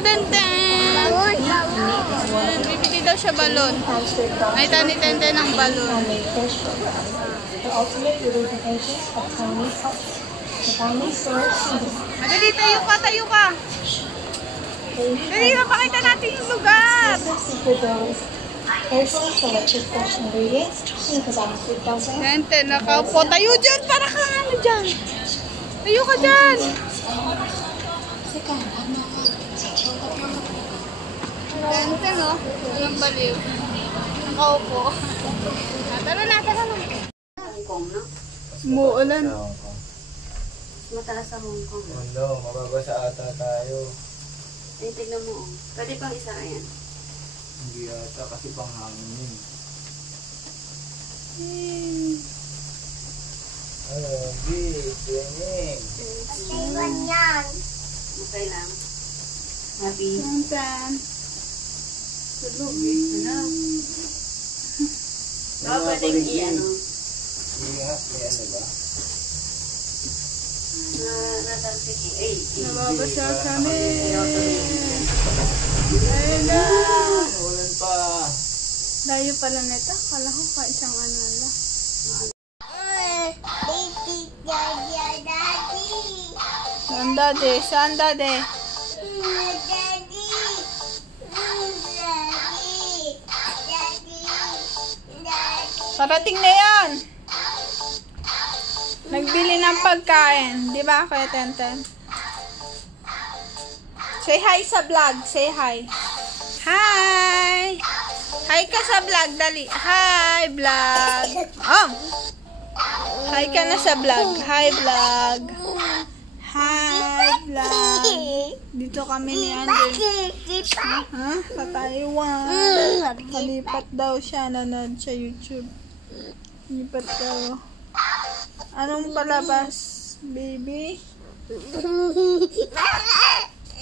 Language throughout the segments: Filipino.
Tadantang! Bibili daw siya balon. Ay, tani-tente ng balon. Madali, tayo ka, tayo ka. Dali, mapakita natin yung lugar. Tente, nakaupo. Tayo dyan, para ka ano dyan. Tayo ka dyan. Tente, no? Walang baliw. Nakaupo. Tara na, tara na. Hong Kong, no? Muulan. Mataas sa Hong Kong. Ano, mababasa ata tayo. Ay, tignan mo. Pwede pang isa yan. Hindi ata kasi panghangin. Ano, big, swimming. Iwan yan. Okay lang. Happy. Saan? Tulog eh. Ano? Baka pwedeng i-ano. Ingat, may ano ba? Natalsiki. Ay, Nababasa kami. Ayun na. Ulan pa. Layo pala nito. Kala ko pa isang ano lang. Saan dade? Saan dade? Parating na yan. Nagbili ng pagkain. Di ba, Kuya Tenten? Say hi sa vlog. Say hi. Hi! Hi ka sa vlog. Dali. Hi, vlog. Oh! Hi ka na sa vlog. Hi, vlog. Hi, vlog. Dito kami ni Andre. Ha? Sa Taiwan. Kalipat daw siya. Nanood sa YouTube. Lipat daw. Anong palabas, baby?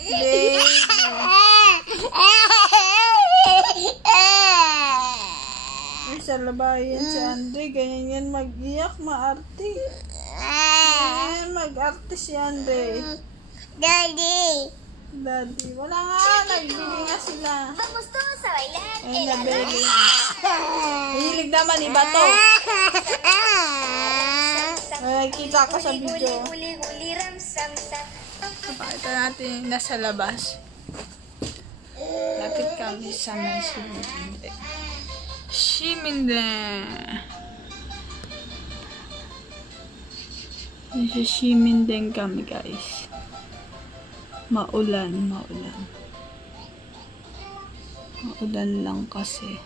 Baby. Ay, sa labayan si Andre. Ganyan yan mag-iyak, maarte. Ganyan mag-arte si Andre. Daddy. Daddy. Wala nga. Nagbili nga sila. Gusto mo sa bailan? Ay, nabili. Hilig naman, iba to. Ay, kita ko sa video. Pakita natin nasa labas. Lapit kami sa may Shiminde. Shiminde. Nasa Shiminde kami, guys. Maulan, maulan. Maulan lang kasi.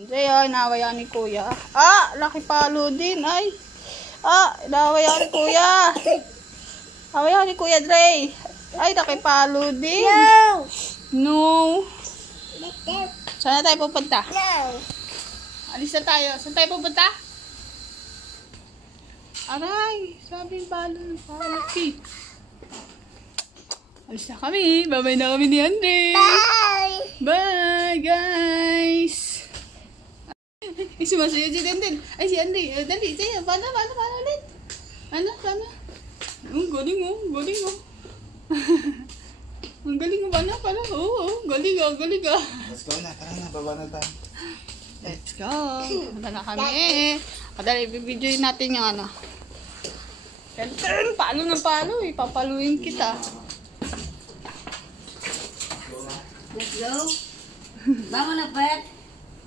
Andre, ay, nawayan ni Kuya. Ah, laki palo din, ay. Ah, nawayan ni Kuya. Nawayan ni Kuya, Dre. Ay, laki palo din. No. Saan na tayo pupunta? Alis na tayo. Saan tayo pupunta? Aray, sabi yung palo ng palaki. Alis na kami. Bye-bye na kami ni Andre. Bye! Bye, guys. Ay, sumasayo si Tenten. Ay, si Andre. Dali, siya. Paano ulit? Paano? Ang galing mo. Ang galing mo. Paano? Oo, galing ka. Let's go na, tara na, baba na tayo. Let's go. Punta na kami. Kadali, bibidyoin natin yung ano. Tenten, palo ng palo eh. Papaluin kita. Let's go. Bangon na, Pat.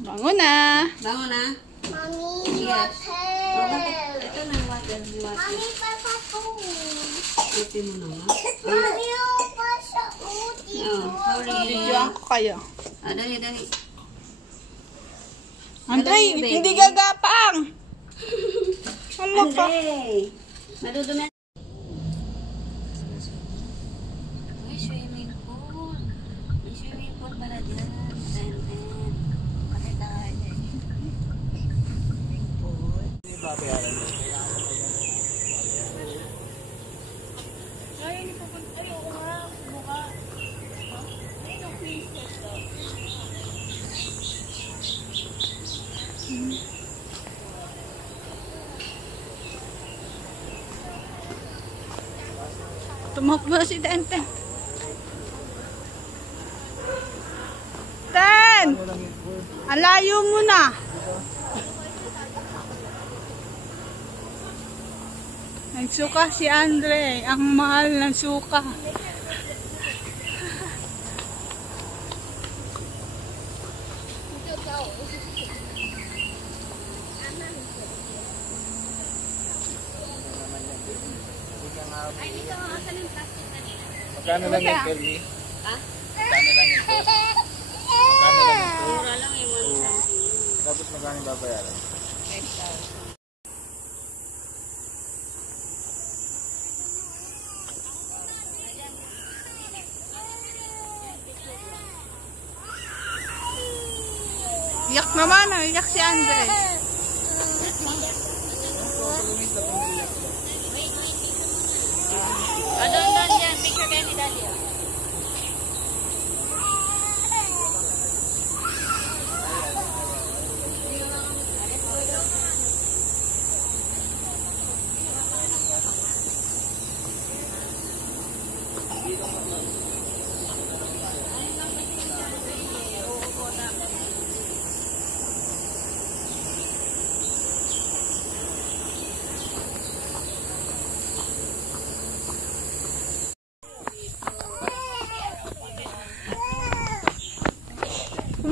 Bangon na. Bangon na. Mommy, Yes. water. Ito na yung water. Mommy, papa food. Uti mo naman. Mommy, pasa uti. Oh, sorry. Bibidyoan ko kayo. Dali. Andre, Dali, baby. hindi gagapang. Ano ka? Andre. Madudumi. May swimming pool. May swimming pool para dyan. Pakita ka dyan. Swimming pool. May babayaran mo. Ay, hindi pa punta. Ay, oo nga. Buka. Ay, no, please. Let's go. Tumakbo si Tenten. Ten! Ang layo mo na. Nagsuka si Andre. Ang mahal ng suka. Magkano lang yung Kelly? Ha? Magkano lang yung tour? Magkano lang yung tour? Mura lang yung 1 Tapos magkano yung babayaran? 5,000. Iyak naman, iyak si Andre. Doon yan. Picture kayo ni Dalia.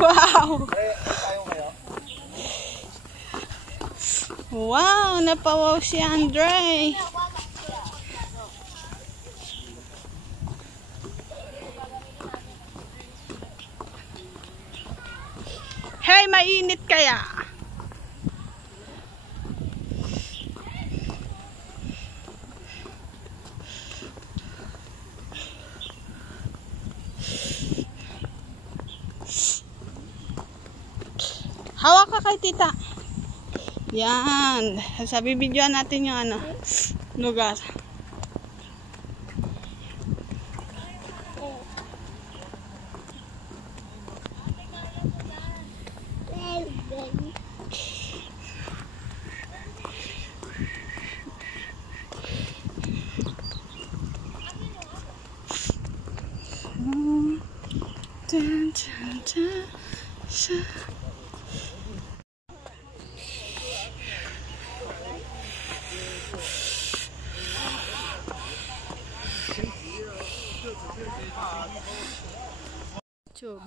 Wow! Wow! Napawaw si Andre. Hey, mainit kaya? Hawak ka kay tita. Yan. Sabi videoan natin yung lugar. Dun, dun, dun, dun. YouTube.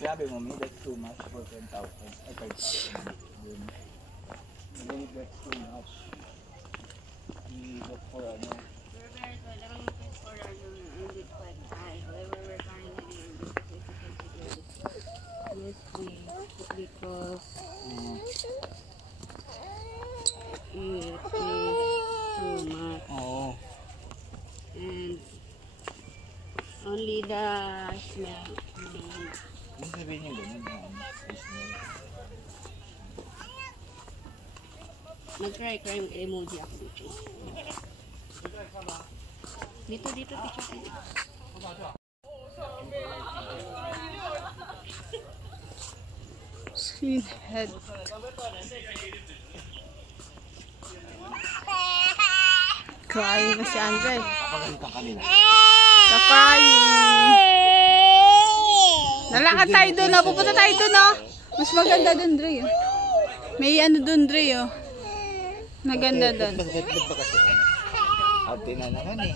Grabe mo, that's too much for 10,000. Ay, 5,000. That's too much. We look for ano. Yes, please. Because it is too much. Oo. And only the smell. Yung sabihin niyo ganun. Nag-try crime emoji ako dito. Dito, picture tayo. Skinhead. Crying na si Andre. Kapagalitan kanina. Kakain. Nalakad tayo doon, no? Pupunta tayo doon, no? Mas maganda doon, Dre, oh. May ano doon, Dre, oh. Maganda doon. Ba't ba kasi? Ate na naman eh.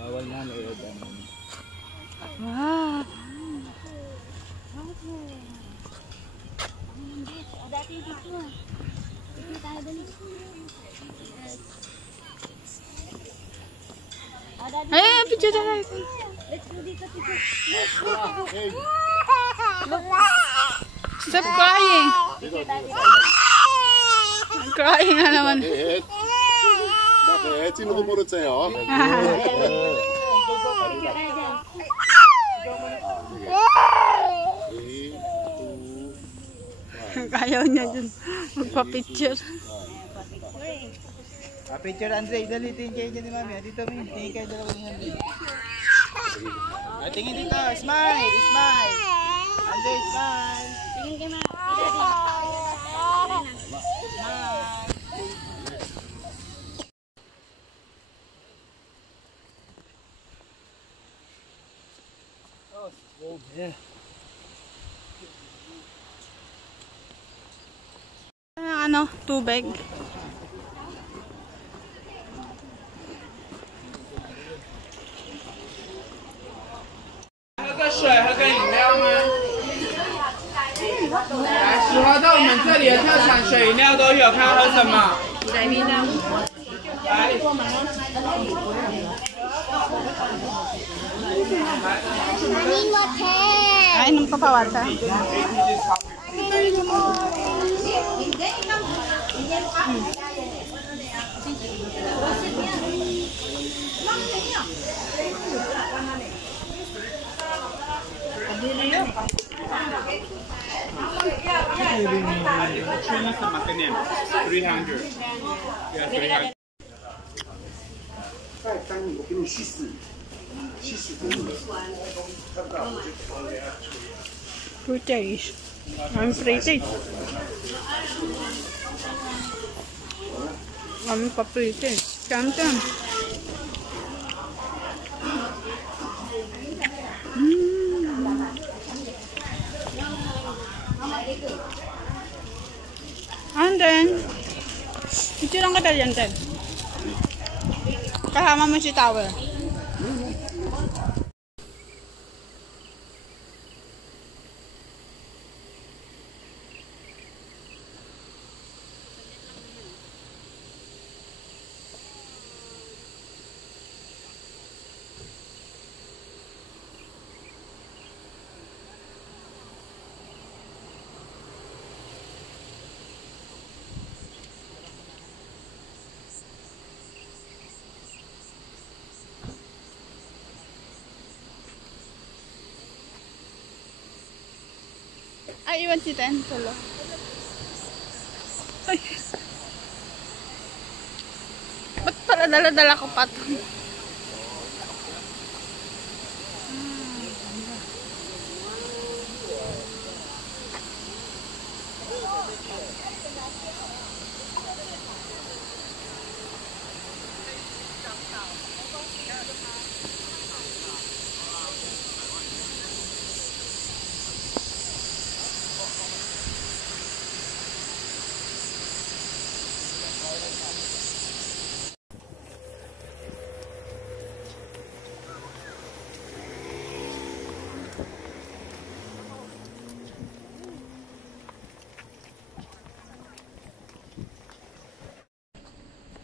Bawal na may ulan. Wow. Dati dito. Dito tayo dali. Ay, picture tayo. Let's go dito, dito. Stop crying. Crying na naman. Bakit? Sino kumurot sa'yo? Ayaw niya dyan magpa-picture. Picture Andre, dali tingin kayo dyan ni Mami. Dito mi, tingin kayo dalawa ni Andre. Tingin dito, smile, smile. Andre, smile. Tingin ka na. Oh, yeah. Ano, tubig.喝个水，喝个饮料吗？来，喜欢到我们这里的特产水饮料都有，看要喝什么？来， Mami, motel. Ay, nung papawata. China sama kenyang, 300. Ya, 300. British. I'm British. I'm pa-British. Jam-jam. And then, ito lang kita dyan, Ted. Kasama mo si Tower. Ay, iwan si Ten. Tulo. Ay. Ba't para dala-dala ko pa ito?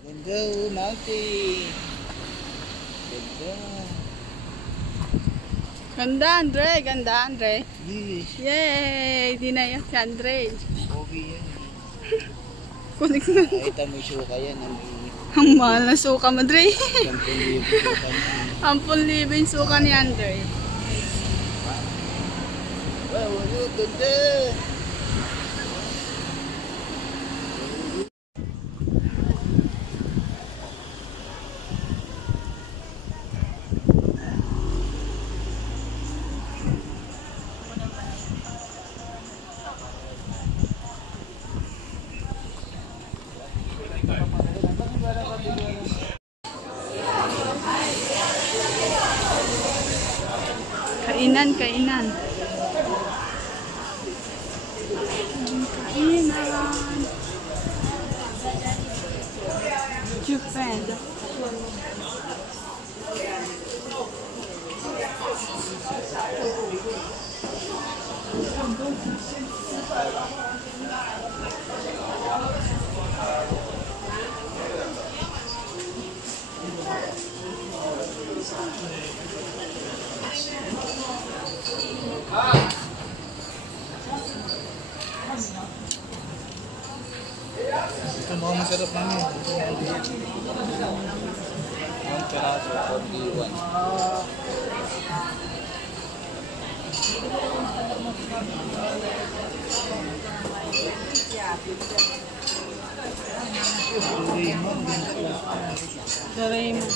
Ganda, mountain. Ganda. Ganda, Andre. Ganda, Andre. Yes. Yay! Di na yan si Andre. Pogi yan. Kunik na. Nakita mo yung suka yan. Ang mahal na suka mo, Andre. 10,000 suka niya. 10,000 yung suka ni Andre. Wow, ano, ganda. Kainan, kainan. Kainan. Japan. Ito mga masarap namin. Ang peraso, 41. Doraemon.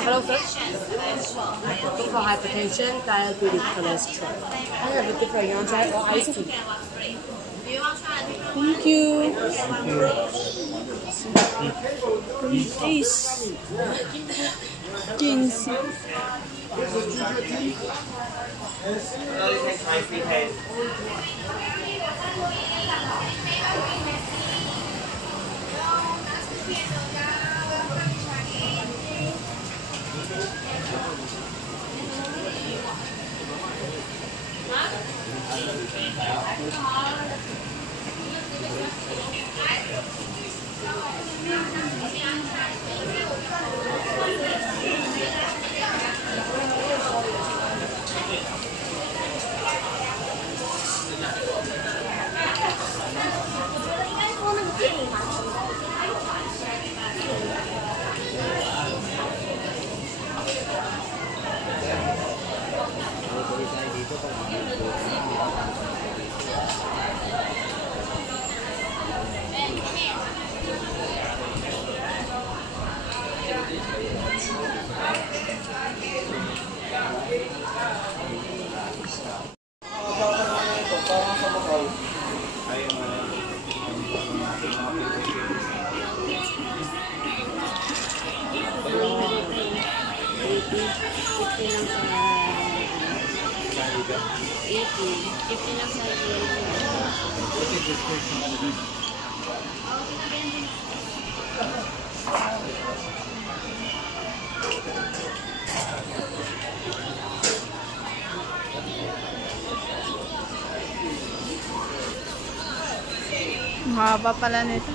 Hello, sir. Looking for hypertension, diabetes, cholesterol. I have looking for young child or iced tea. Thank you. Is 15. Mahaba pala nito.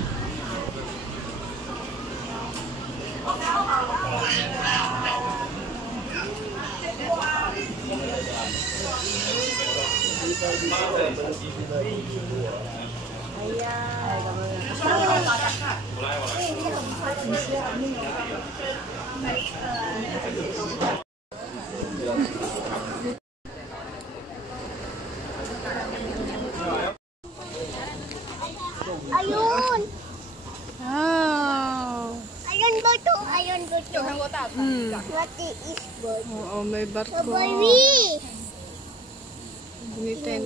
Ayun! Wow! Ayun ba ito? Ayun ba ito? What is bird? Oo, may barko. Baby! Bunitin.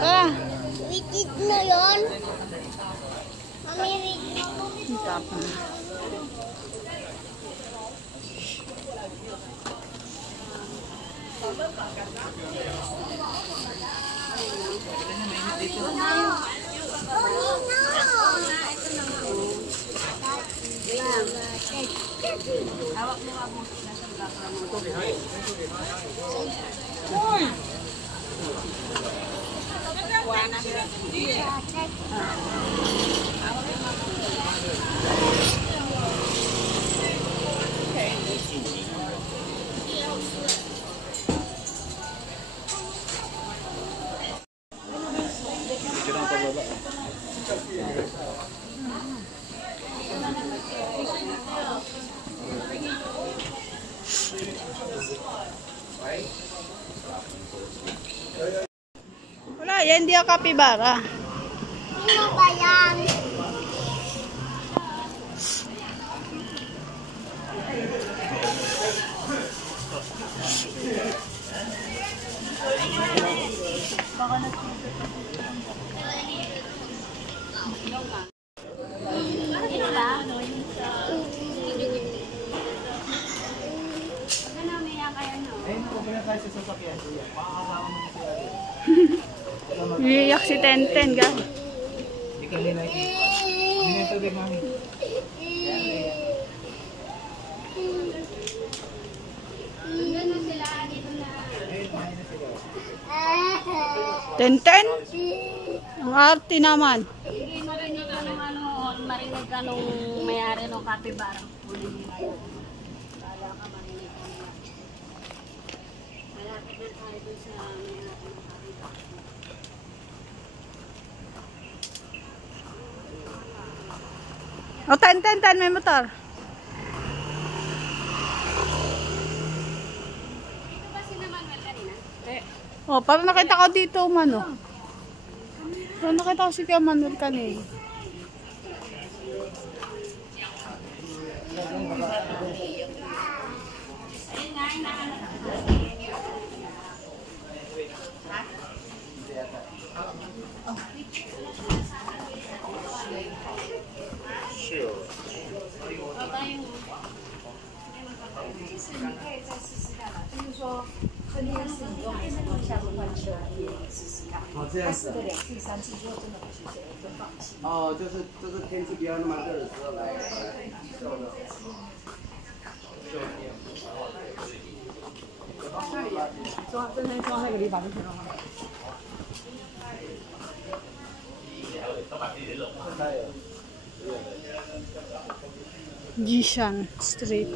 Ah! Witid na yun? Mami, witid. Tapon. Wala, yan hindi ang kapibara. Sino ba yan? Iiyak si Tenten, guys. Hindi kami nakikita. Hindi na tubig, mami. Tenten? Ang arte naman. Hindi marinig ka nung marinig ka nung may-ari ng kapibara. Kala ka marinig ka nung malapit na tayo dun sa may-ari ng kapibara. O, tan, may motor. Oh, parang nakita ko dito, Mano. Parang nakita ko si Kuya Manuel kanina.哦，就是天气不要那么热的时候来秀的。装那个理发就行了。Jishan Street.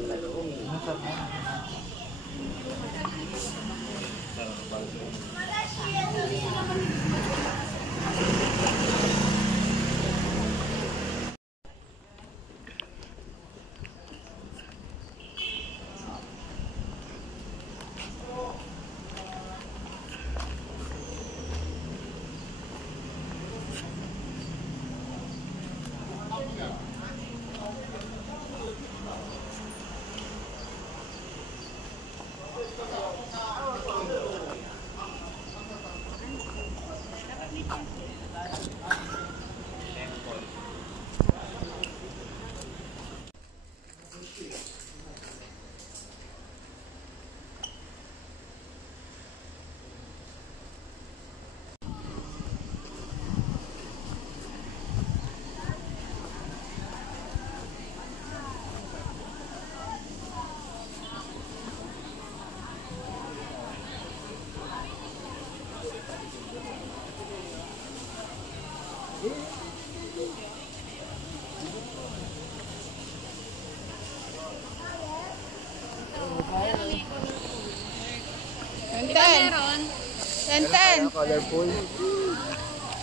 Ten. Colorful.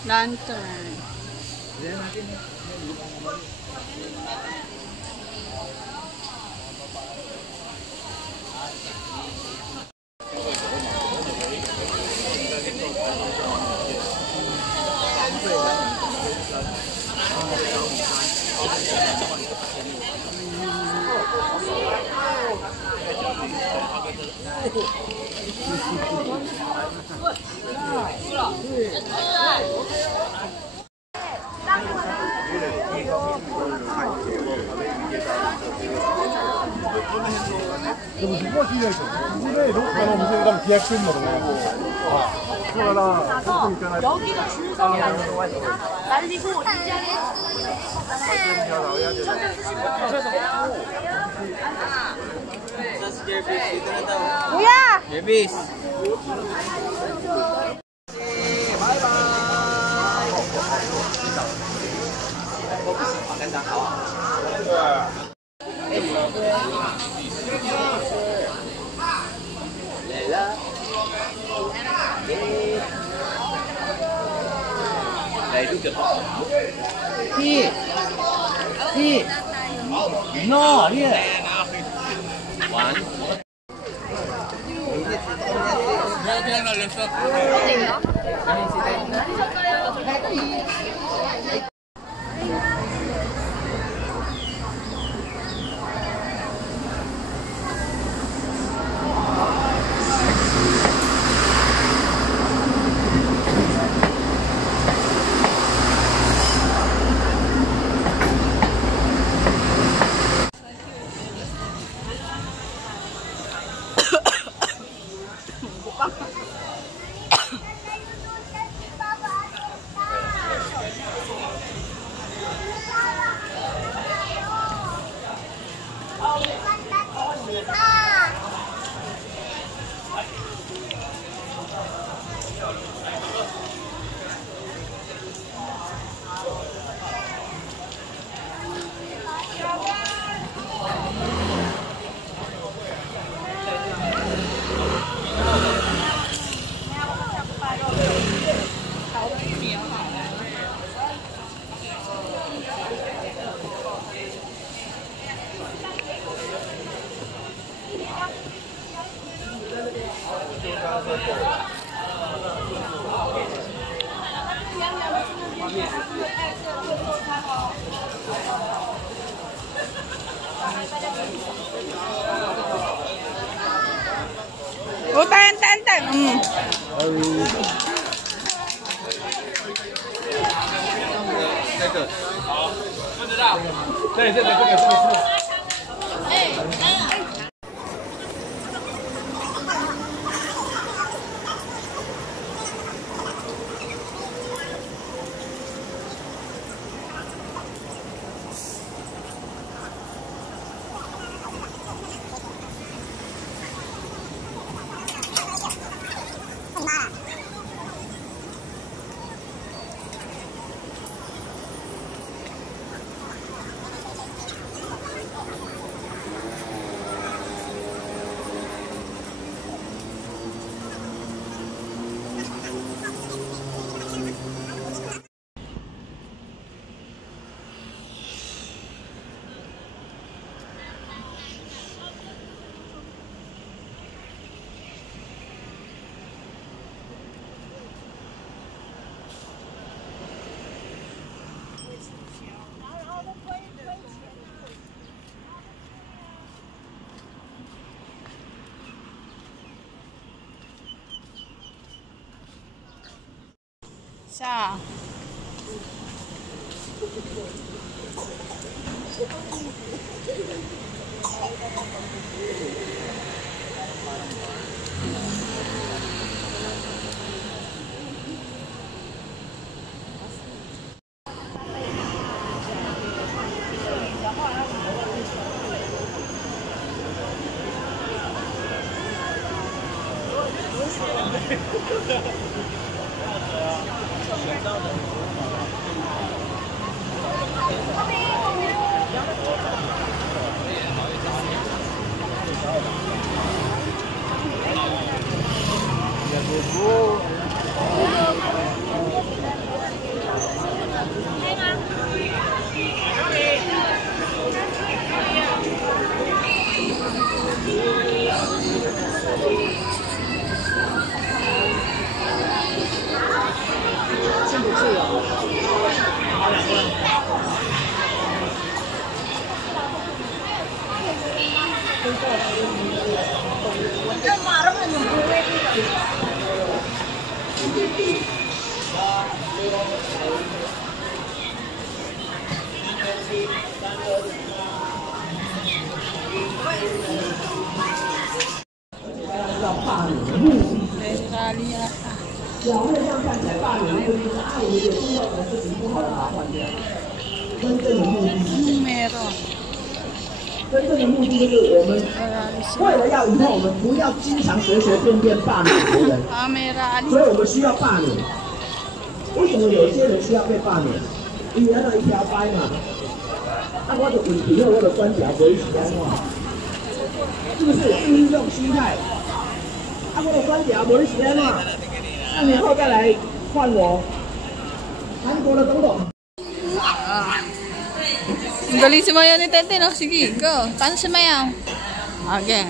Lantern.でもそこは聞いないですよ。うちでどっかの店で多分契約してるんだと思います。だからそこに行かないと。Kuya! Jebis. Magandang kawa. Lela. Đây đúng chưa? Hi. No, here. One. 面。哦，蛋。这个好，不知道。对，这个是。Sa. Meron. 真正的目的就是我们为了要以后我们不要经常随随便便罢免别人，所以我们需要罢免。为什么有些人需要被罢免？因为那一条掰嘛，我的问题和我的观点不会一样嘛，是不是？是不是这种心态？我的观点不会一样嘛，4年后再来换我。韩国的总统。 Galing sumayaw ni Tete, no? Sige, go. Paano sumayaw? Okay.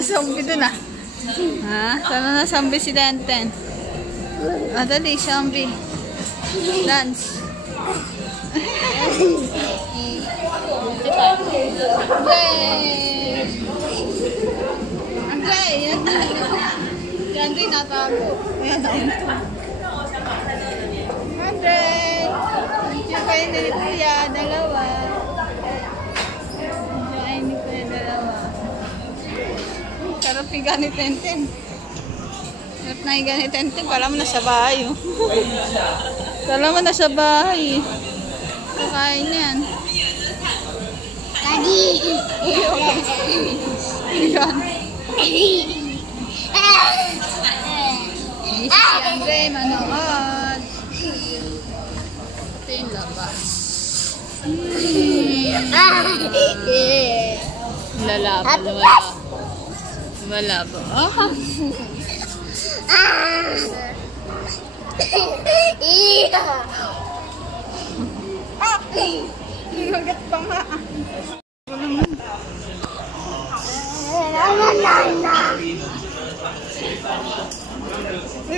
Zombie dun ah. Ha? Sana na zombie si Tenten. Dali, zombie. Dance. Andrei! Si Andrei natago. Ayan, naunto. Andrei! Yung kayo ni Kuya, dalawa. Yung kayo ni Kuya, dalawa. Sarap higa ni Tenten. Sarap na higa ni Tenten. Kala mo nasa bahay. Oh. Kala mo nasa bahay. Kakain yan. Daddy! Yan. Si Andrei manood. Ito yung labas. Lalaba, wala. Wala ba? Oh. Magat pa nga.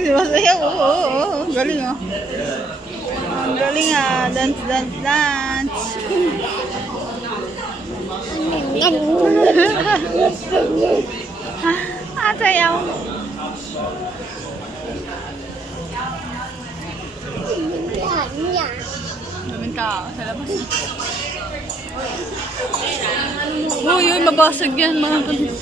Masaya, oo. Galing ah. Galing ah. Dance, dance, dance. Ah, sayaw. Daming tao sa labas. Uy, mabasag yan mga kapatid.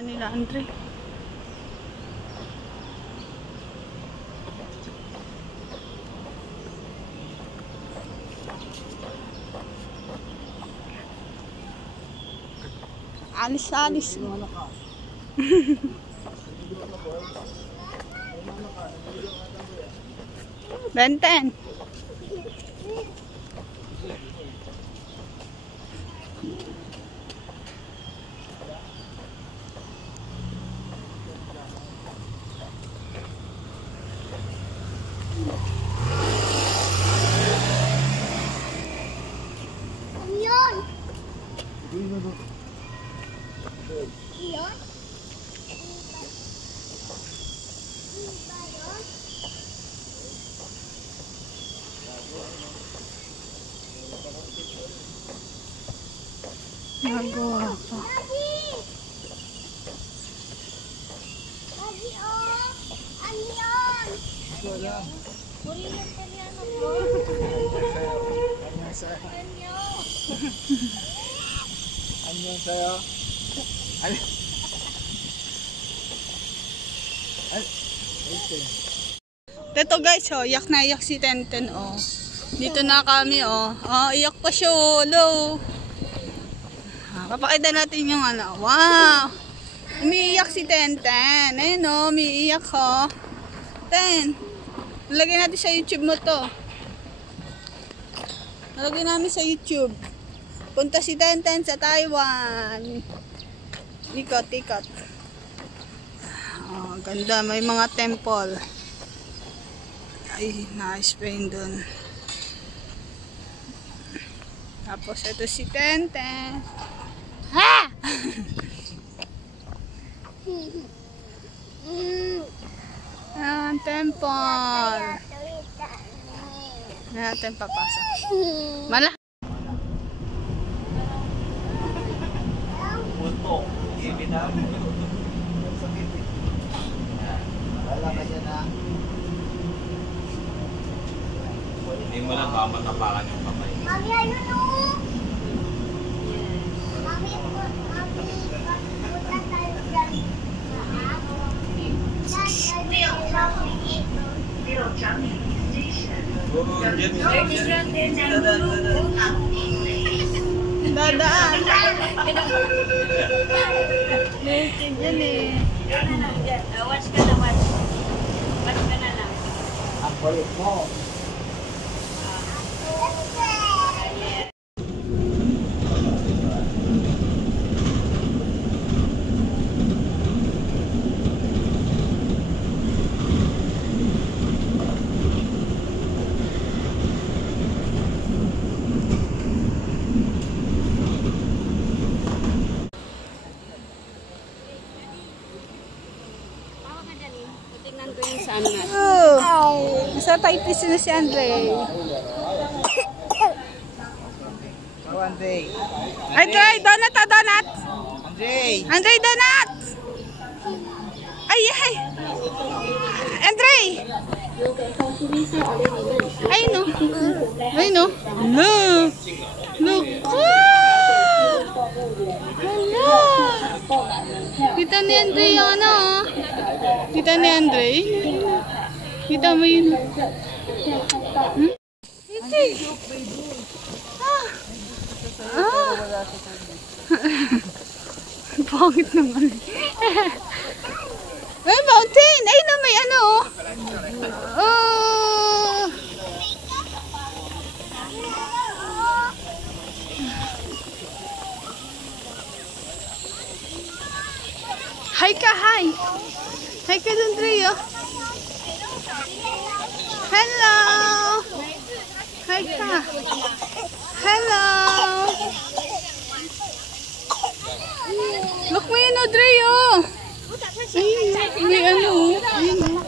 Nila Andre. Alis-alis. Benten. Nagawa pa. Ito guys, oh, iyak na iyak si Tenten, oh. Dito na kami, oh. Oh, iyak pa siya, oh. Hello. Papakita natin yung ano. Wow! Umiiyak si Tenten. Ayun o, umiiyak ho. Ten, nalagay natin sa YouTube mo to. Nalagay namin sa YouTube. Punta si Tenten sa Taiwan. Ikot, ikot. Oh, ganda. May mga temple. Ay, nice pa yun dun. Tapos ito si Tenten. Ha! Ang temple. Natin papasok. Mala. Hindi mo lang ba matapakan yung kamay. Mami, ayun o. Mami, punta tayo dyan. Dadaan. Native yan eh. Watch ka na, watch. Watch ka na lang. Ang kulit mo. Tingnan ko yung sa ano natin. Oh, nasa typist na si Andre. Andre, donut ah, donut. Andre, donut. Ay, ay. Andre. Ay, no. Ay, no. Look. Look. Hello. Kita ni Andre yung ano. Kita ni Andre. Kita mo yun. Hmm? Iti. Ah. Pangit naman. Ay, mountain. Ay, na may ano. Oh. Hi Hi ka, hi. Hi ka dun, Drea. Hello. Hi ka. Hello. Look mo yun, Drea. Ay, may ano. Ayun, oh.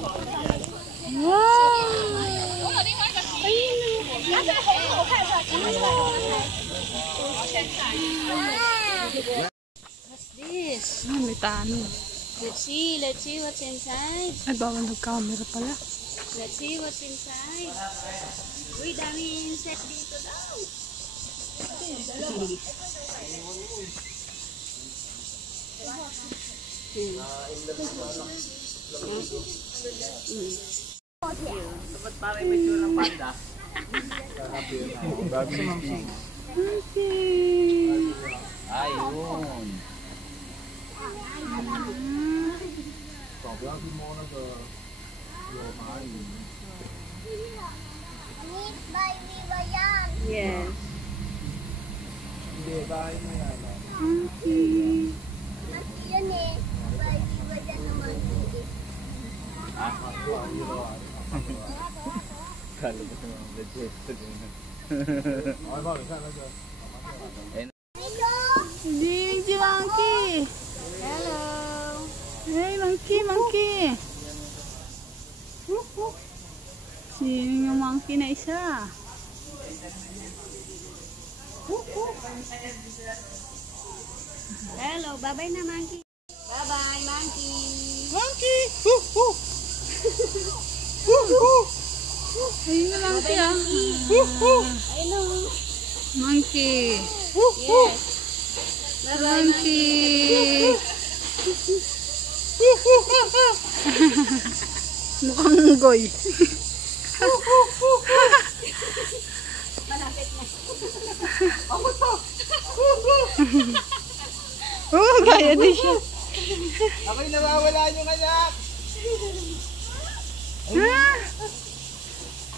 Wow. Ayun, What's this? oh. May tanong. Let's see what's inside. Ay, bawal nag-camera pala. Let's see what's inside. Uy, dami insect dito daw. Ayun. Miss Baby ba yan? Yes. Yun eh. Baby ba yan naman? Hindi, si Monkey. Hello. Hey, monkey. Sino yung monkey na isa? Hello. Bye-bye na, monkey. Bye-bye, monkey. Monkey! Ayun na monkey ah. Hello. Monkey. Yes. Bye-bye, Monkey. Mukhang goy. Oh, gaya din siya. Ako'y nawawala yung anak.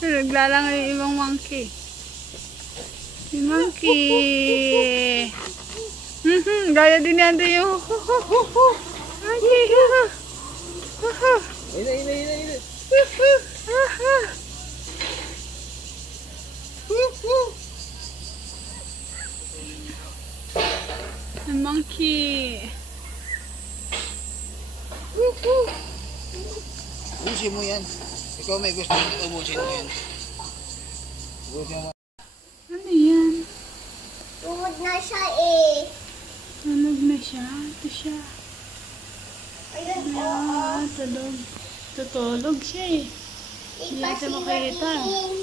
Naglalangoy yung ibang monkey. Si monkey. Gaya din yan din yung monkey. Ina. The monkey. Ubusin mo yan. Ikaw may gusto mo, ubusin mo yan. Ubusin mo. Ano yan? Tumod na siya eh. Tulog na siya. Ito siya. Ayun Tulog. Tutulog siya eh. Hindi natin makikita.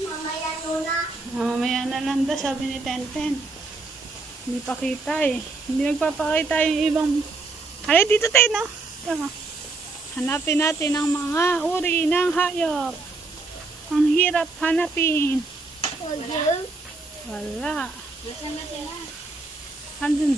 Mamaya nuna. Mamaya na lang daw, sabi ni Tenten. Hindi pa kita eh. Hindi nagpapakita yung ibang... Halika dito tayo, no? Tama. Hanapin natin ang mga uri ng hayop. Ang hirap hanapin. Wala. Nasaan na sila? Andun.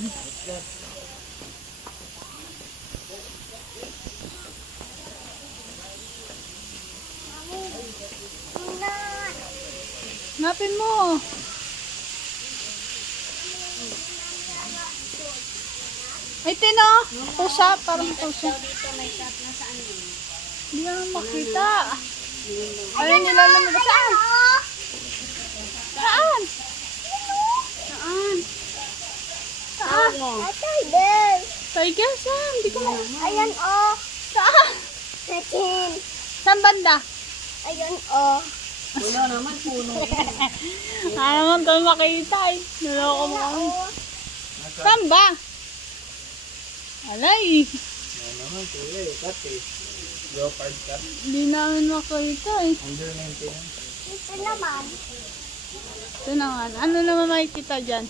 Hanapin mo. Ay, Tino. Pusa. Parang pusa. Dito may cat na saan din. Hindi naman makita. Ayun, nilalamig. Saan? Saan? Saan? Saan? Tiger. Tiger, saan? Hindi ko na. Ayan oh. Saan? Natin. Saan banda? Ayan oh. Wala naman, puno. Ano naman tayo makita eh. Naloko mo kami. Saan ba? Alay. naman, kuya eh. Cut eh. Leopard cut. Hindi namin makita eh. Under 19. Ito naman. Ito naman. Ano naman makikita dyan?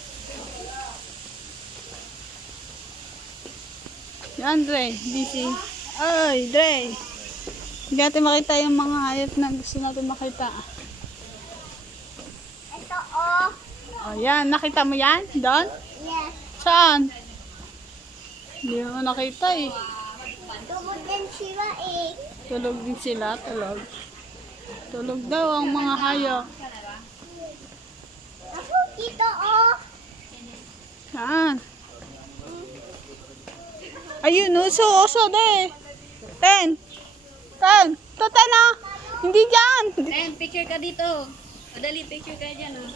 Yan, Dre. Busy. Ay, Dre. Hindi natin makita yung mga hayop na gusto natin makita. Ito oh. Oh, yan. Nakita mo yan? Doon? Yes. Saan? Hindi mo nakita eh. Tumod din sila eh. Tulog din sila. Tulog. Tulog daw ang mga hayop. Ako dito oh. Saan? Ayun, uso, de. Ten. To, ten, oh. Hindi dyan. Ten, picture ka dito. Madali, picture ka dyan, oh.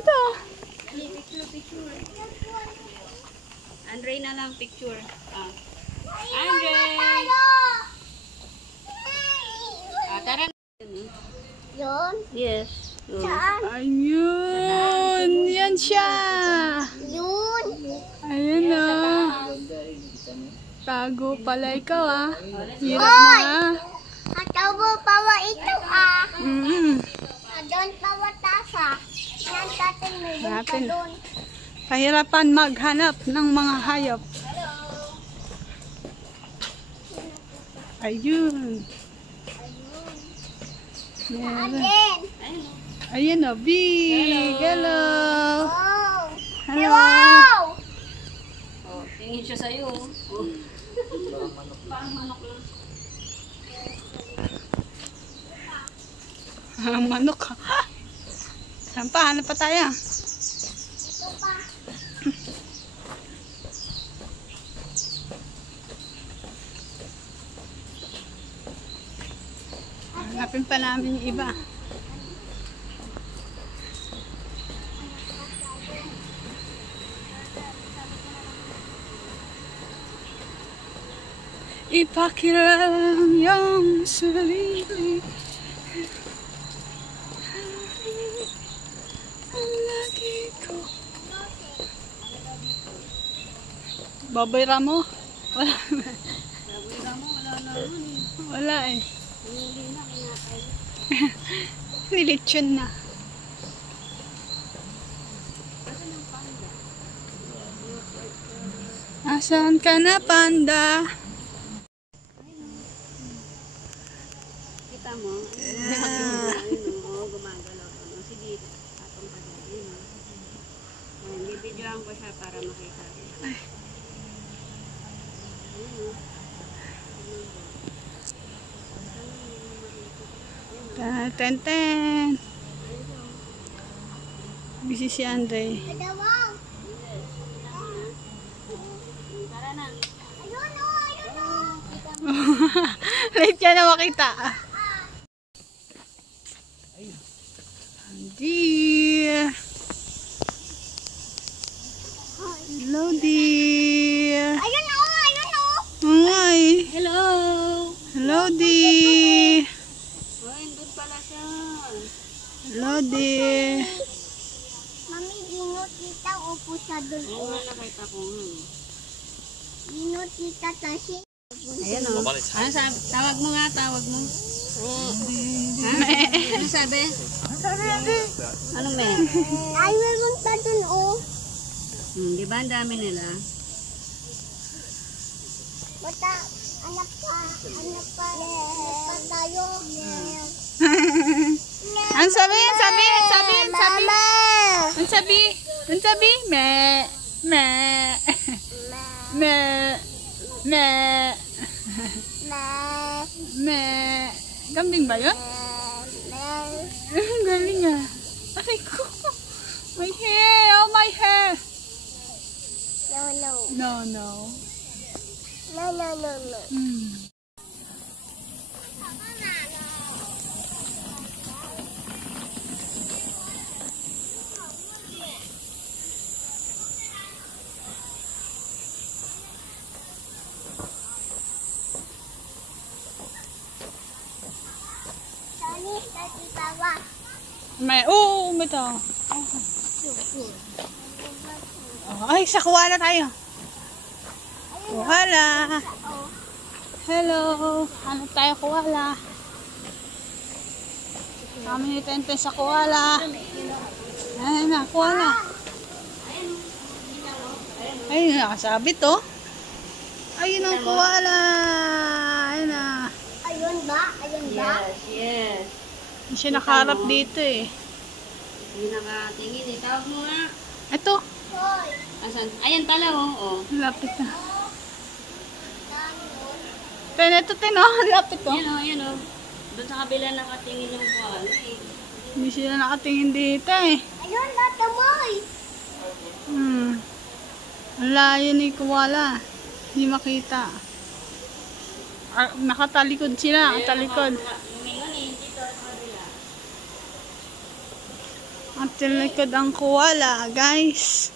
Ito. Dali, picture. Andre na lang, picture. Ah. Andre! Ah, tara na. Yun. Yes. Oh. Saan? Ayun. Yan siya. Yun. Ayun, oh. Tago pala ikaw, ah. Hirap mo, ah. Ataw mo pawa ito ah. Doon pawa tasa. Nantatin mo doon ka Natin. doon. Kahirapan maghanap ng mga hayop. Ayun. Meron. Again. Ayun, oh. Big. Hello. Oh. Hello. Wow. Oh, tingin siya sa'yo. Oh. Parang manok lang. Manok. Saan pa? Hanap pa tayo. Ito pa. Hanapin pa namin yung iba. Ipakiram yung sarili. Ang lagi ko. Baboy Ramo? Wala. Wala eh. Nilitsyon na. Asan ka na, panda? Kita mo? Ayun, oh, gumagalaw. Sige, atong ka dyan. Ayun, oh. Bibidyoan ko siya para makita. Ten. Busy si Andre. Dalawang. Tara na. Ayun o, ayun o. Late ka na makita. Dear. Hello, dear. Ayun o, ayun o. Ay. Hello! Hello, dear. Ay, doon pala siya. Hello, dear. Mami, ginot kita upo sa doon. Oo nga, nakita ko. Ginot kita kasi. Ayan o. Ano sabi? Tawag mo nga, tawag mo. Ha? Ano sabi? Anong may? Ay, meron pa doon o. Di ba ang dami nila? Bata, anak pa tayo. Ang sabi. Ang sabi. Me. Gambing ba yun? Galing ah. Aray ko. My hair. Oh, my hair. No. No. Tati bawa. May ito. Ay, sa kuwala tayo. Kuwala. Hello. Hanap tayo kuwala. Kami ni Tenten sa kuwala. Ayun na, kuwala. Ayun, nakasabit oh. Ayun ang kuwala. Ayun na. Ayun ba? Yes. Hindi siya nakaharap dito eh. Hindi nakatingin eh. Tawag mo nga. Ito. Hoy. Asan? Ayan pala oh. Lapit na. Ten, ito oh. Lapit oh. Ayan oh. Doon sa kabila nakatingin yung kuwan eh. Hindi sila nakatingin dito eh. Ayun, latamoy. Ang layo ni kuwala. Hindi makita. Nakatalikod sila. Nakatalikod. At talikod ang koala, guys.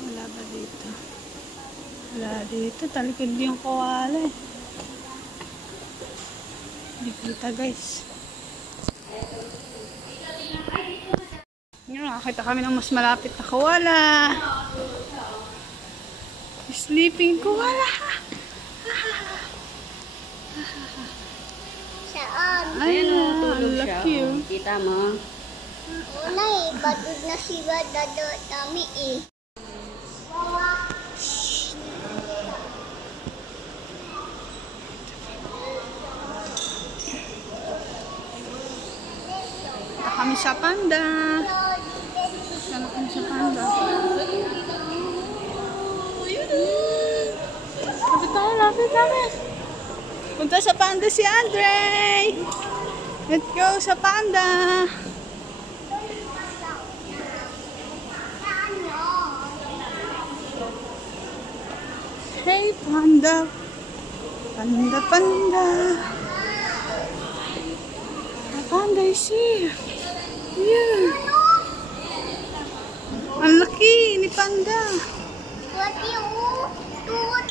Wala ba dito? Wala dito. Talikod yung koala eh. Hindi kita, guys. Nakakita kami ng mas malapit na koala. Sleeping koala. Saan? Ay, Tulog siya. laki oh. Kita mo? Una eh, badod na sila dami eh. Punta kami sa panda. Punta kami sa panda. Lapit tayo, lapit namin. Punta sa panda si Andre. Let's go sa panda. Hey panda. Panda, panda. The panda is here. Yeah. Ang laki ni panda. Pati tuhod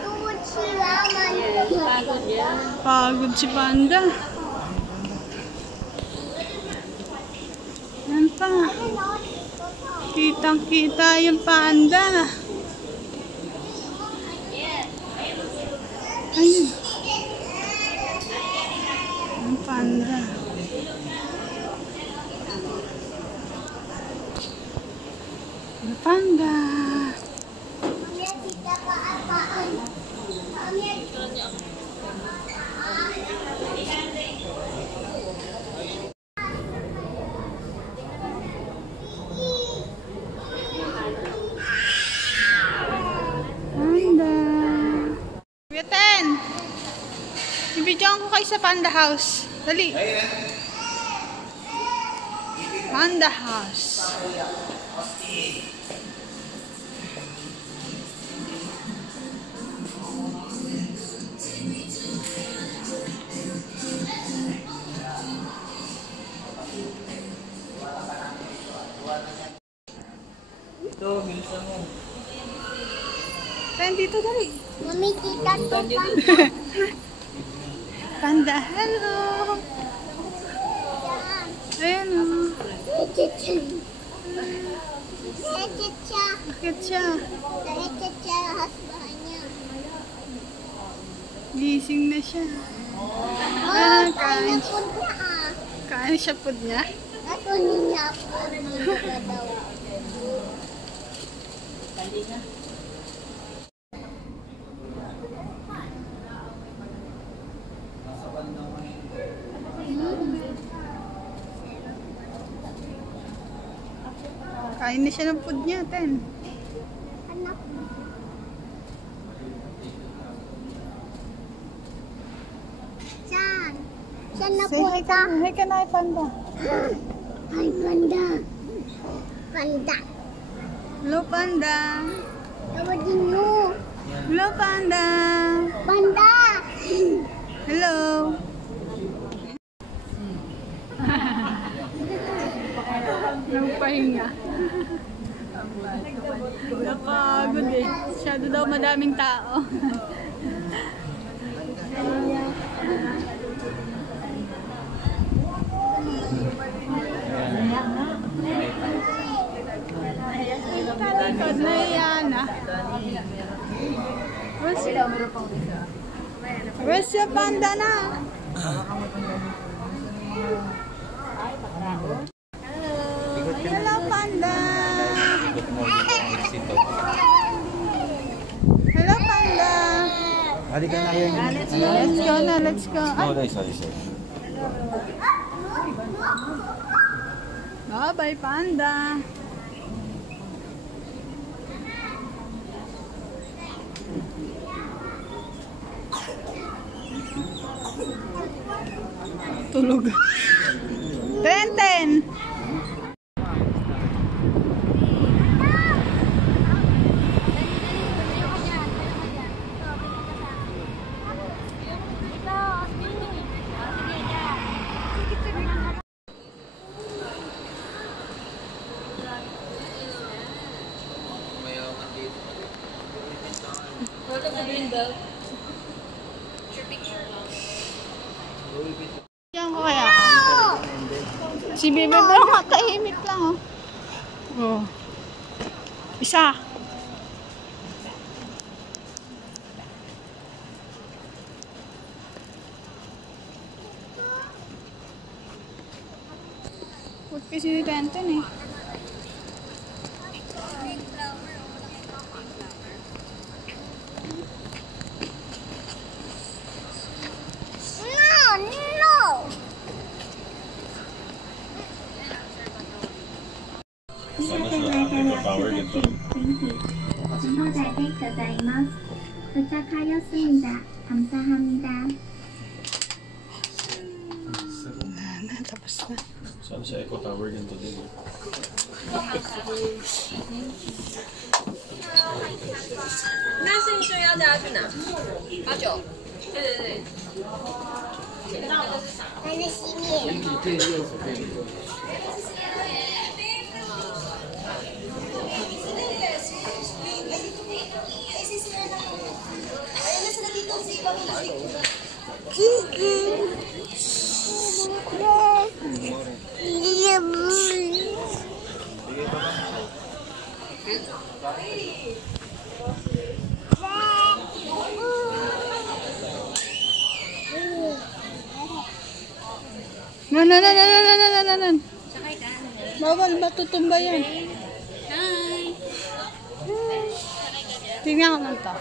tuhod sila man. Pagod niya. Pagod si panda. Yan pa. Kitang-kita yung panda. Ayun. Ang panda. Ang panda. Mamaya kita paapaan. Mamaya Panda. Kuyaten! Ibidyoan ko kayo sa panda house. Dali. Panda house. Ten, dito dali. Mami, kita to pa. Panda, hello. Ayan o. Bakit siya? Gising na siya. Kain. Kain siya food niya. Kain na siya ng food niya, Ten. Anak. Saan? Saan na Say hi ka. Hi ka na, panda. Hi, panda. Panda. Hello, panda. Tawagin mo. Hello, panda. Panda. Hello. Nagpahinga. Napagod eh. Masyado daw madaming tao. Talikod na yan ah. Where's your panda na? Hello, panda. Hello, panda. Let's go na, let's go. Bye-bye, panda. Tulog. 10-10. Yan ko kaya. Si Bebe Bro nga, tahimik lang, oh. Isa. Huwag kasi ni Tenten eh. No! 今後잘 될ございます. 도착하였습니다. 감사합니다. Tapos na. Sana sa Eco Tower ganito din. Nan. Bawal ba tutumba yan? Tingnan ko lang to.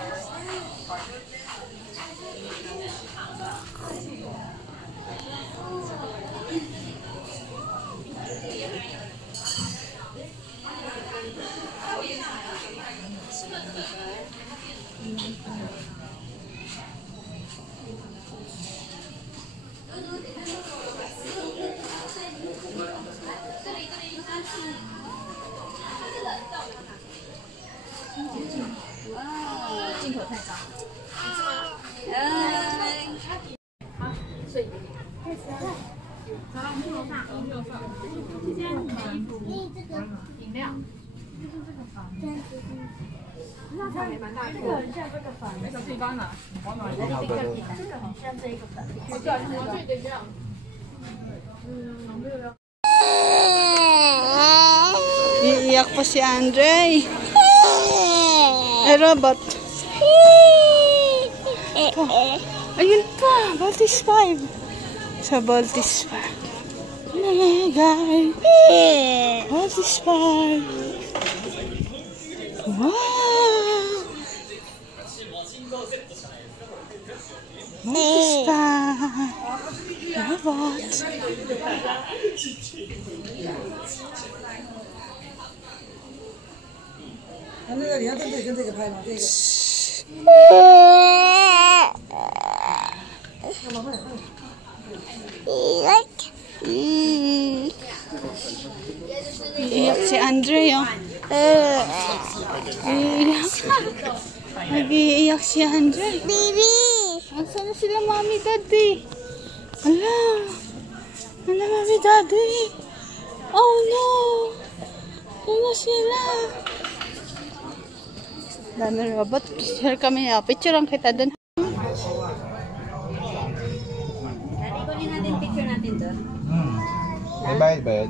Iiyak pa si Andre. Robot. Ayun pa, Baltis 5. Sa Baltis 5. Guys. Baltis 5. Wow. Baltis 5. Robot. Iyak si Andre, oh. Iyak. Nag-iiyak si Andre. Baby! Asan na sila, Mami, Daddy? Ala. Ano, Mami, Daddy? Oh, no. Ano sila? Dami robot. Picture kami. Picturean kita dun. Dati kunin natin picture natin doon. May bayad ba yun?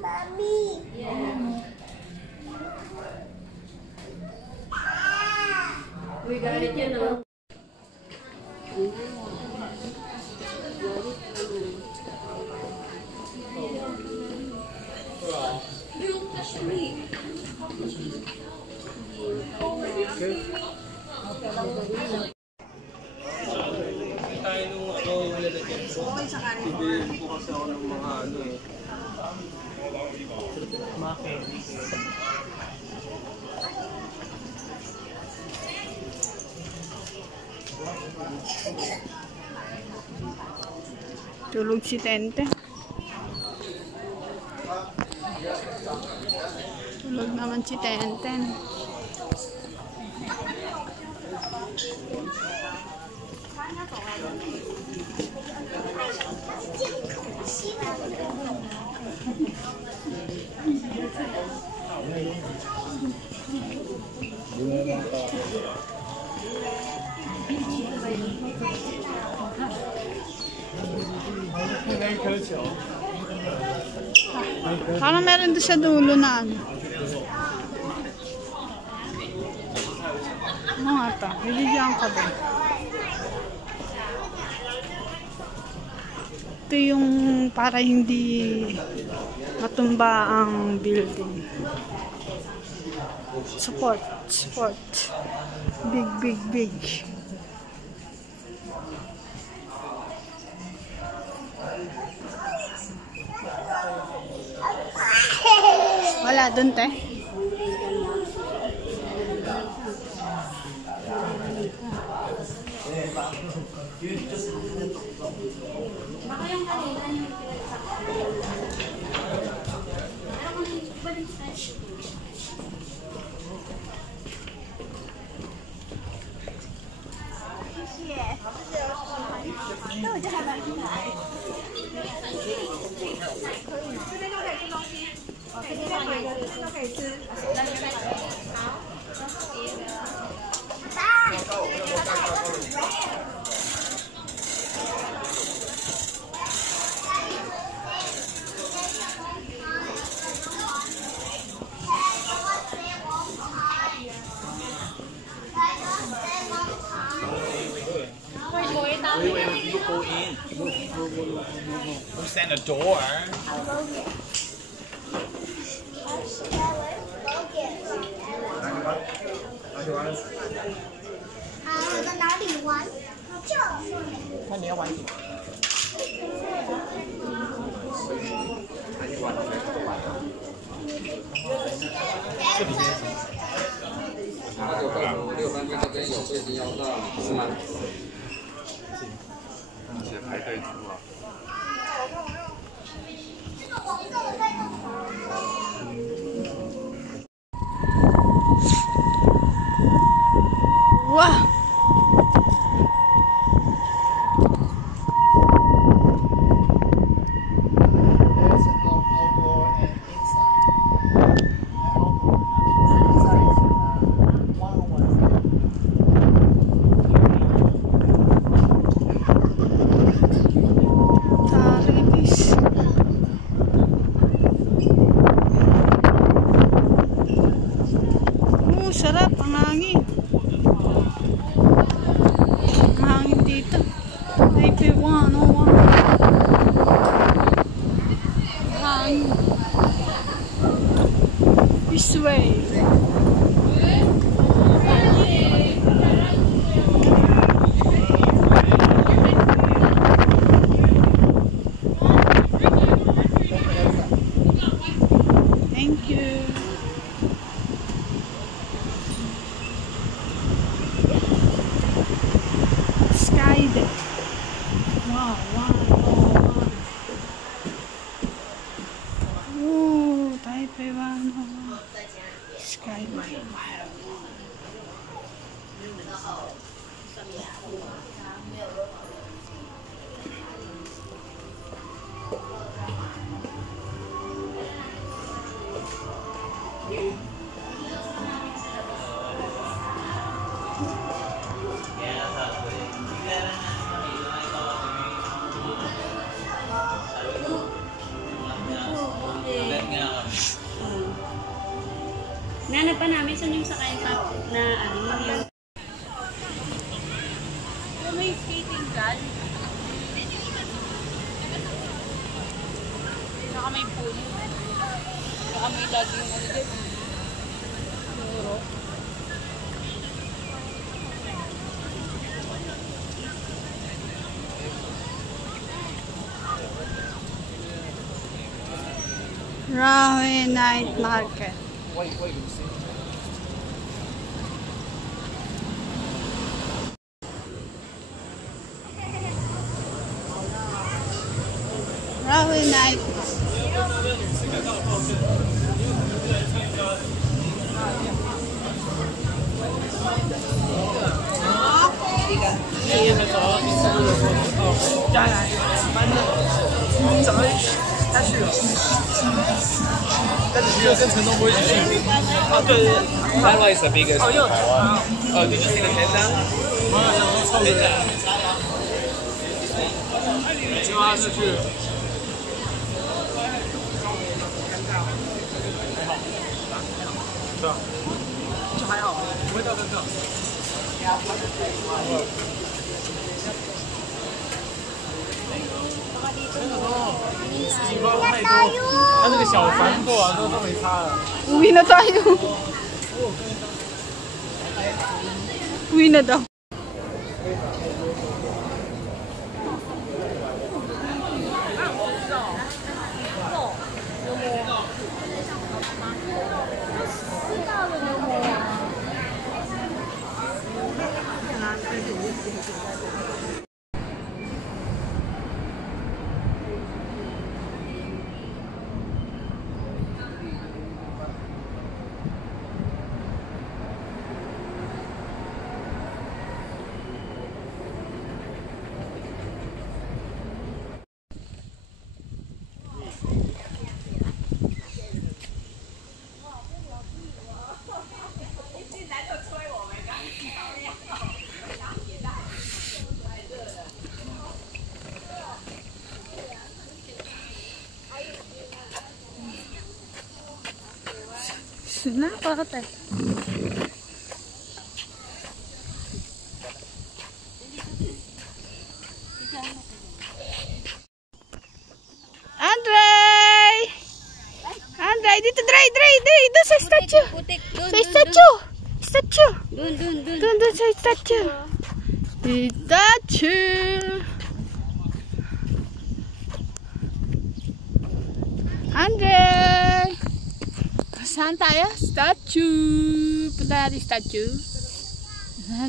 Mami! Uy, galit yun, no? Tayo nung ako lalagyan ko. Bibili ko kasi ako ng mga ano eh. Tulog si Tente. Tulog naman si Tenten. Parang meron doon sa dulo na ano. Ano nga ito? Bibigyan ka ba? Ito yung para hindi matumba ang building. Support. Big. Wala dun, te. Who's at the door? The naughty one. 那你要玩什么？是吗？而且排队出啊。哇！ Sarap ang hangin. Ang hangin dito. Taipei 101. Hangin. This way. Thank you. Wow. Ooh, Taipei 101. Skyway. Wow. Nanap pa namin saan yung sakay top na ano yung... May skating dyan. Saka may pool. Saka may lagi yung ano dyan. Siguro. Rahway Night Market. Rahway Night Taiwan is the biggest in Taiwan. Oh, did you see the panda? Uwi na tayo. Uwi na daw. Kenapa teh? Andre, dito Dre, doon sa statue. Sa statue. Doon sa statue. Andre. Saan tayo? Statue. Punta natin statue.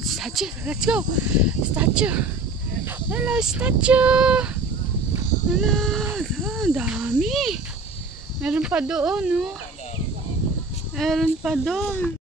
Statue. Let's go. Statue. Hello, statue. Hello. Ang dami. Meron pa doon, no? Meron pa doon.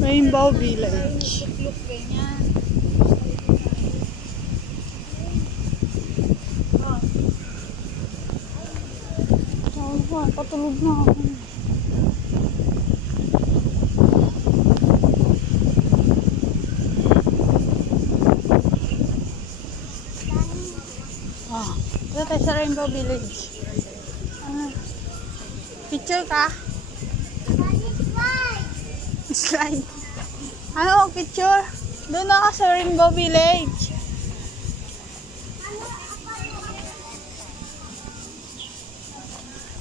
Rainbow Village. Patulog na ako. Dito tayo sa Rainbow Village. Picture ka? Slide. Ano, picture? Doon ako sa Rainbow Village.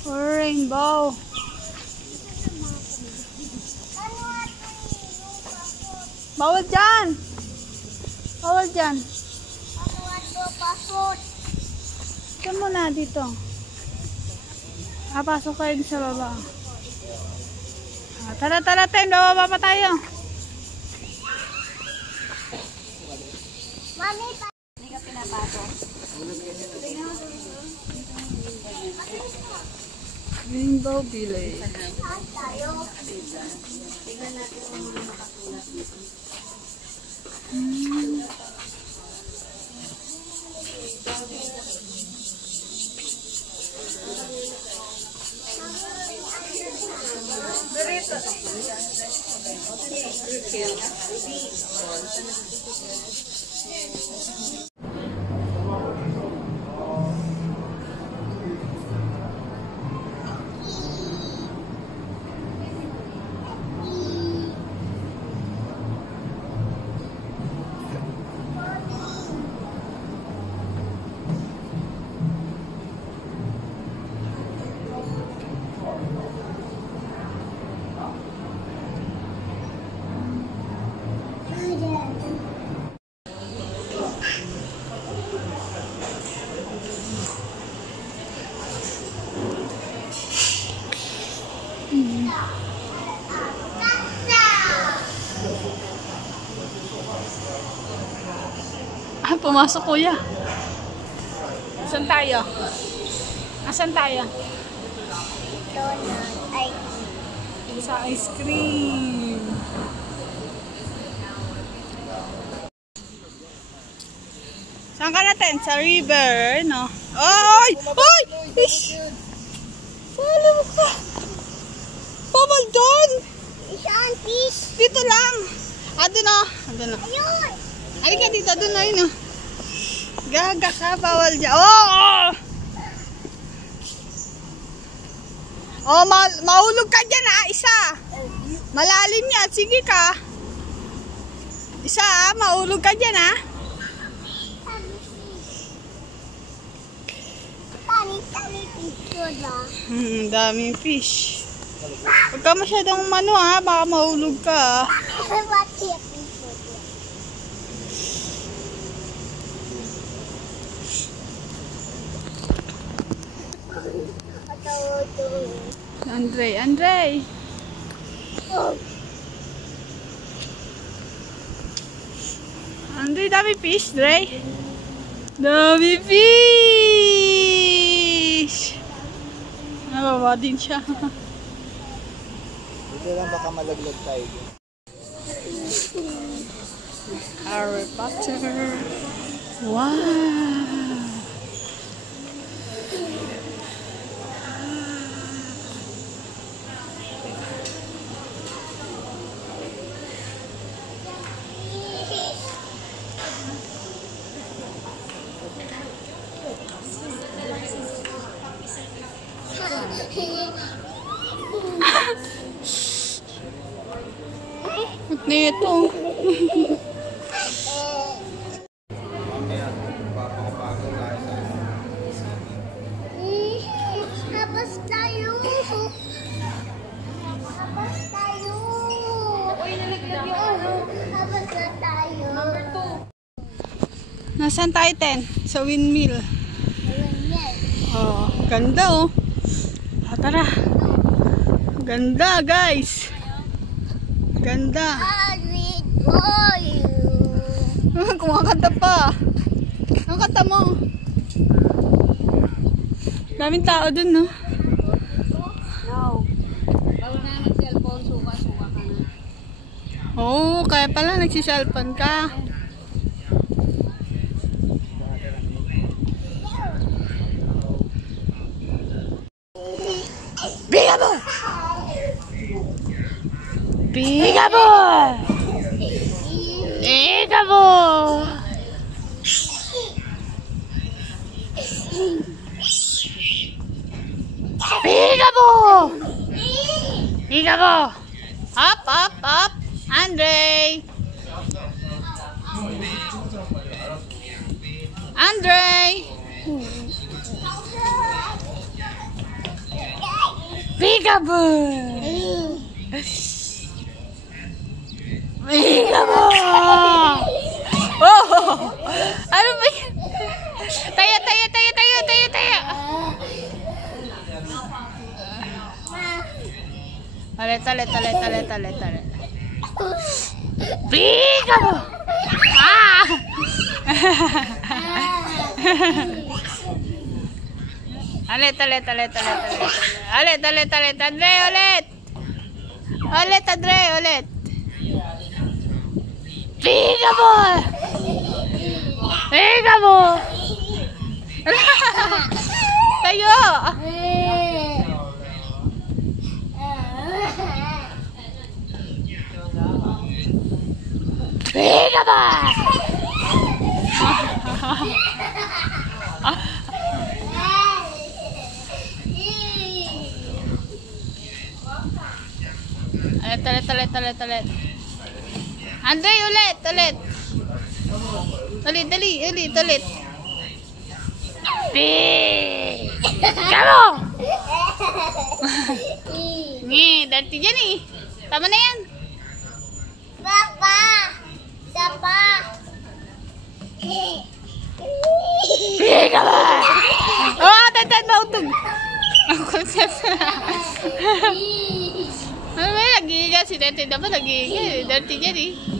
Rainbow. Bawal dyan. Bawal dyan. Diyan muna dito. Pasok kayo sa baba. Tara, tayo. Bababa pa tayo. Mami, Hindi ka pinabato. Rainbow Village. Tingnan natin kung mga makatulad dito. Pumasok kuya. Asan tayo? Asan tayo? Sa ice cream. Saan ka natin? Sa river, no? Ay! Ay! Follow ka! Bawal doon! Isang fish. Dito lang! Doon na! Doon na. Ayun! Halika dito, doon na yun. Gaga ka, bawal dyan. Oh! Oh, mahulog ka dyan isa. Malalim yan, sige ka. Isa mahulog ka dyan Dami fish na. Daming fish. Huwag ka masyadong baka mahulog ka. Andre. Andre, dami fish, Dre. Dami fish! Nababa din siya. Dito lang baka malaglag tayo. Harry Potter. Wow! Nito. Habas tayo. Habas na tayo. Number 2. Nasaan tayo, Ten? Sa windmill. Oh, ganda oh. Tara. Ganda, guys. Ganda. Kumakanta pa. Ang kanta mo. Daming tao dun, no? No. Bawal na mag-cellphone, suka ka na. Oo, kaya pala nagsiselfon ka. Peekaboo! Peekaboo! Peekaboo! Peekaboo! Peekaboo! Up, up, up! Andre! Andre! Peekaboo! Peekaboo! Oh! Ano ba yan? Tayo! Talit. Peekaboo! Ah! Alit. Andre, ulit. Peekaboo! Tayo! ka ba? Ulit. Andre, ulit. Ulit. Kamu! Nih, dari tiga nih. Tama na yan. Papa! Papa! Ka ba? Oh, tatad mautog. Ang konses. Ano ba, nagiga si Tete? Dapat nagiga. Dari tiga nih.